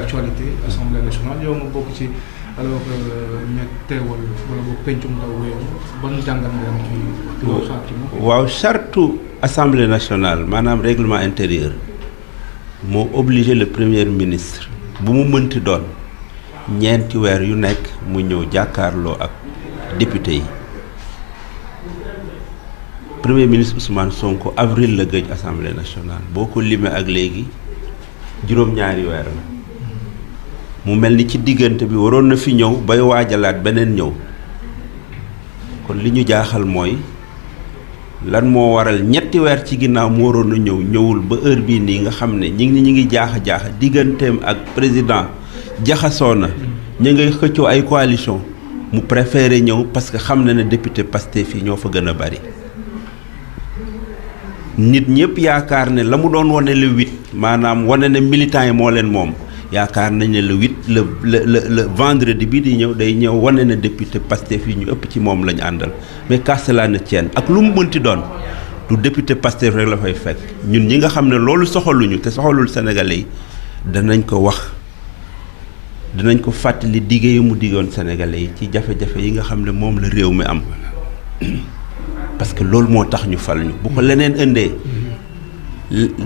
d'actualité Assemblée nationale yow nga bokk ci alors ñu teewal wala boog pencum ndaw réew ban jàngat nga am ci loo xaar ci moom. waaw charte Assemblée nationale maanaam règlement intérieur moo obligé le premier ministre bu mu mënti doon ñeenti weer yu nekk mu ñëw jàkkaarloo ak député yi. Premier ministre Ousmane Sonko avril la gëj Assemblée nationale boo ko limee ak léegi juróom-ñaari weer la mu mel ni ci diggante bi waroon na fi ñëw bay waajalaat beneen ñëw kon li ñu jaaxal mooy lan moo waral ñetti weer ci ginnaaw mu waroon na ñëwul ba heure bii nii nga xam ne ñi ngi jaaxa digganteem ak président jaxasoo na ñu ngay xëccoo ay coalition mu préféré ñëw parce que xam na ne député Pastef yi ñoo fa gën a bari. nit ñëpp yaakaar ne la mu doon wane le 8 maanaam wane ne militants yi moo leen moom yaakaar nañ ne le 8 le vendredi bii di ñëw day ñëw wane ne député Pastef yi ñu ëpp ci moom la ñu àndal mais qu'à cela ne tienne ak lu mu mënti doon du député Pastef rek la fay fekk ñun ñi nga xam ne loolu soxaluñu te soxalul Sénégalais yi danañ ko wax dinañ ko fàttali dige yi mu digoon Sénégalais yi ci jafe-jafe yi nga xam ne moom la réew mi am. parce que loolu moo tax ñu fal ñu bu ko leneen indee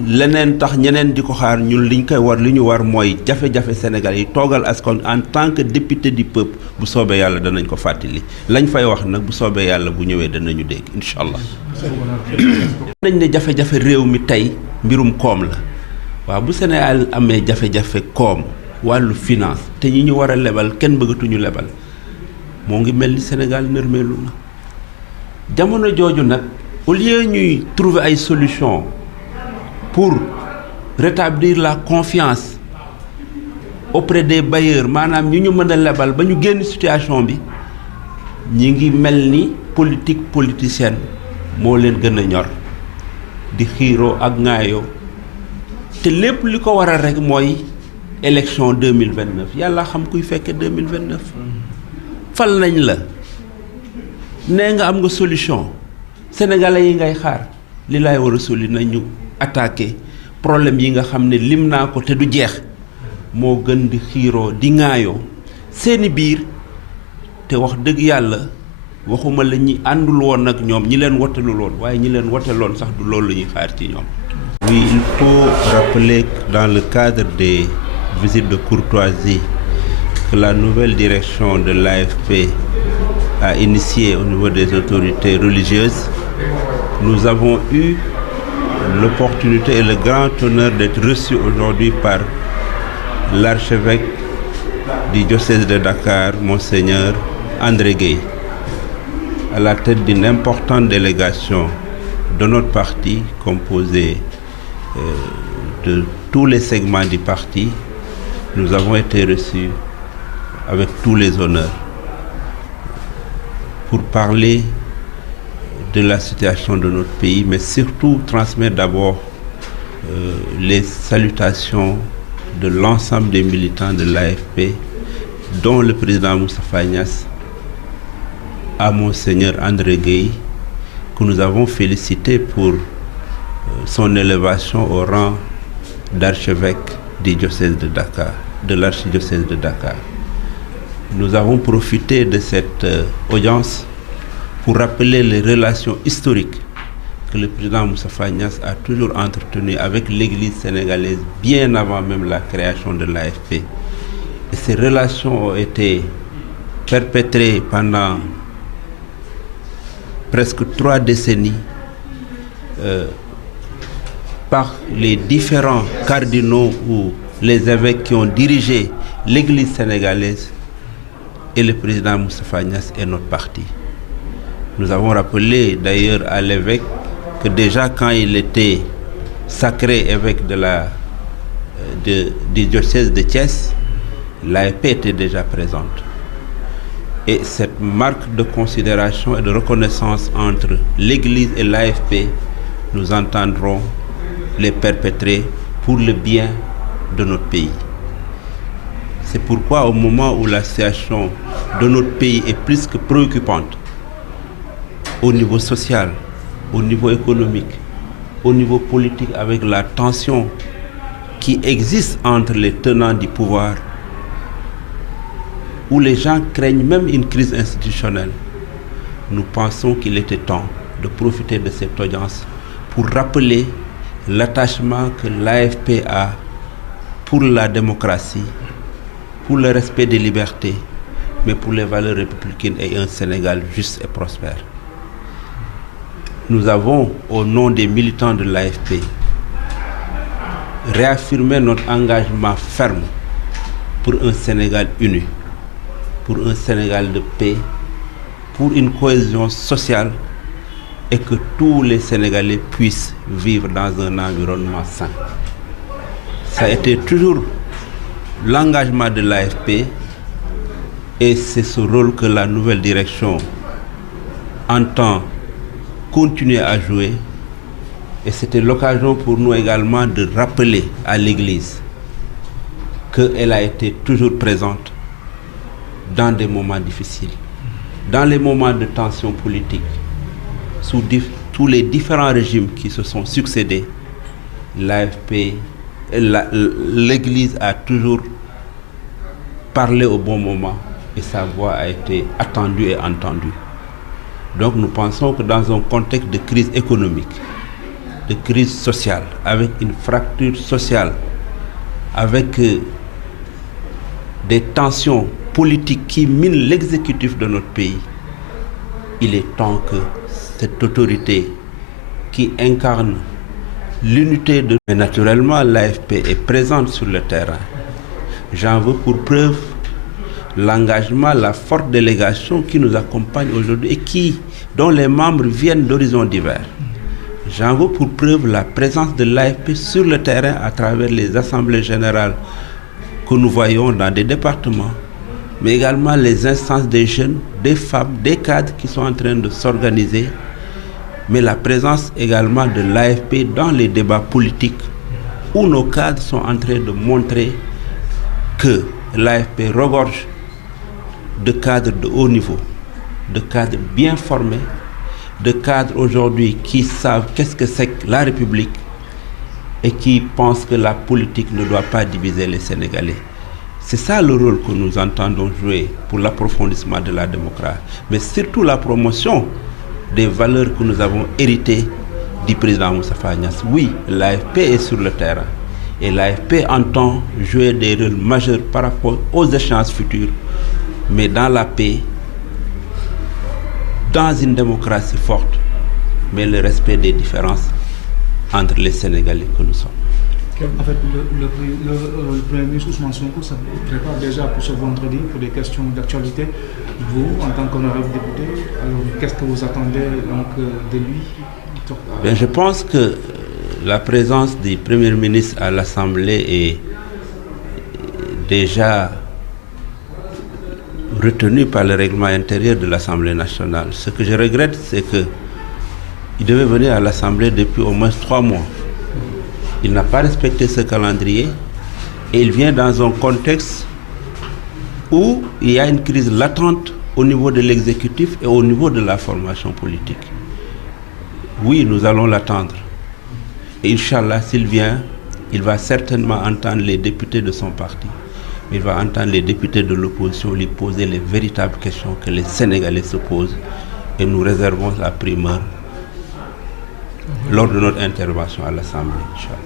leneen tax ñeneen di ko xaar ñun li ñu war mooy jafe-jafe Sénégal yi toogal askan en tant que député du peuple bu soobee yàlla danañ ko fàttali lañ fay wax nag bu soobee yàlla bu ñëwee danañu dégg incha allah. nañ ne jafe-jafe réew mi tey mbirum koom la waaw bu Sénégal amee jafe-jafe koom wàllu finance te ñi ñu war a lebal kenn bëggatuñu lebal moo ngi mel ni Sénégal nërmeelu na. jamono jooju nag au lieu ñuy trouver ay solutions pour rétablir la confiance auprès des bailleurs maanaam ñu mën a lebal ba ñu génn situation bi ñi ngi mel ni politique politicienne moo leen gën a ñor di xiiroo ak ŋaayoo te lépp li ko waral rek mooy élection 2029 yàlla xam kuy fekke 2029 fal nañ la. nee nga am nga solution sénégalais yi ngay xaar li laay war a soli nañu attaqué problème yi nga xam ne lim naa ko te du jeex moo gën di xiiroo di ŋaayoo seeni biir te wax dëgg yàlla waxuma la ñi àndul woon ak ñoom ñi leen wotalul woon waaye ñi leen wotaloon sax du loolu la ñuy xaar ci ñoom. Oui, il faut rappeler que dans le cadre des visites de courtoisie que la nouvelle direction de l'AFP a initié au niveau des autorités religieuses, nous avons eu l'opportunité et le grand honneur d'être reçus aujourd'hui par l'archevêque du diocèse de Dakar, Monseigneur André Gueye, à la tête d'une importante délégation de notre parti composée de tous les segments du parti. Nous avons été reçus avec tous les honneurs pour parler de la situation de notre pays, mais surtout transmettre d'abord les salutations de l'ensemble des militants de l'AFP, dont le président Moustapha Niasse, à Monseigneur André Gueye, que nous avons félicité pour son élévation au rang d'archevêque du diocèse de Dakar, de l'archidiocèse de Dakar. Nous avons profité de cette audience pour rappeler les relations historiques que le président Moustapha Niasse a toujours entretenues avec l'Église sénégalaise bien avant même la création de l'AFP. Et ces relations ont été perpétrées pendant presque 3 décennies par les différents cardinaux ou les évêques qui ont dirigé l'Église sénégalaise et le président Moustapha Niasse et notre parti. Nous avons rappelé d'ailleurs à l'évêque que déjà quand il était sacré évêque du diocèse de Thiès, l'AFP était déjà présente. Et cette marque de considération et de reconnaissance entre l'Église et l'AFP, nous entendrons les perpétrer pour le bien de notre pays. C'est pourquoi au moment où la situation de notre pays est plus que préoccupante, au niveau social, au niveau économique, au niveau politique, avec la tension qui existe entre les tenants du pouvoir, où les gens craignent même une crise institutionnelle, nous pensons qu'il était temps de profiter de cette audience pour rappeler l'attachement que l'AFP a pour la démocratie, pour le respect des libertés, mais pour les valeurs républicaines et un Sénégal juste et prospère. Nous avons, au nom des militants de l'AFP, réaffirmé notre engagement ferme pour un Sénégal uni, pour un Sénégal de paix, pour une cohésion sociale et que tous les Sénégalais puissent vivre dans un environnement sain. Ça a été toujours l'engagement de l'AFP et c'est ce rôle que la nouvelle direction entend continuer à jouer. Et c'était l'occasion pour nous également de rappeler à l'Église qu'elle a été toujours présente dans des moments difficiles, dans les moments de tension politique, sous tous les différents régimes qui se sont succédés. L'AFP, l'Église a toujours parlé au bon moment et sa voix a été attendue et entendue. Donc nous pensons que dans un contexte de crise économique, de crise sociale, avec une fracture sociale, avec des tensions politiques qui minent l'exécutif de notre pays, il est temps que cette autorité qui incarne l'unité de... Mais naturellement, l'AFP est présente sur le terrain. J'en veux pour preuve l'engagement, la forte délégation qui nous accompagne aujourd'hui et dont les membres viennent d'horizons divers. J'en veux pour preuve la présence de l'AFP sur le terrain à travers les assemblées générales que nous voyons dans des départements, mais également les instances des jeunes, des femmes, des cadres qui sont en train de s'organiser, mais la présence également de l'AFP dans les débats politiques où nos cadres sont en train de montrer que l'AFP regorge de cadres de haut niveau, de cadres bien formés, de cadres aujourd'hui qui savent qu'est-ce que c'est que la République et qui pensent que la politique ne doit pas diviser les Sénégalais. C'est ça le rôle que nous entendons jouer pour l'approfondissement de la démocratie, mais surtout la promotion des valeurs que nous avons héritées du président Moustapha Niasse. Oui, l'AFP est sur le terrain et l'AFP entend jouer des rôles majeurs par rapport aux échéances futures, mais dans la paix, dans une démocratie forte, mais le respect des différences entre les Sénégalais que nous sommes. En fait, le Premier ministre Ousmane Sonko se prépare déjà pour ce vendredi pour des questions d'actualité. Vous, en tant qu'honorable député, alors qu'est-ce que vous attendez donc de lui? Bien, je pense que la présence du Premier ministre à l'Assemblée est déjà retenue par le règlement intérieur de l'Assemblée nationale. Ce que je regrette, c'est qu'il devait venir à l'Assemblée depuis au moins 3 mois. Il n'a pas respecté ce calendrier et il vient dans un contexte où il y a une crise latente au niveau de l'exécutif et au niveau de la formation politique. Oui, nous allons l'attendre. Et Inch'Allah, s'il vient, il va certainement entendre les députés de son parti. Il va entendre les députés de l'opposition lui poser les véritables questions que les Sénégalais se posent et nous réservons la primeur lors de notre intervention à l'Assemblée. Inch'Allah.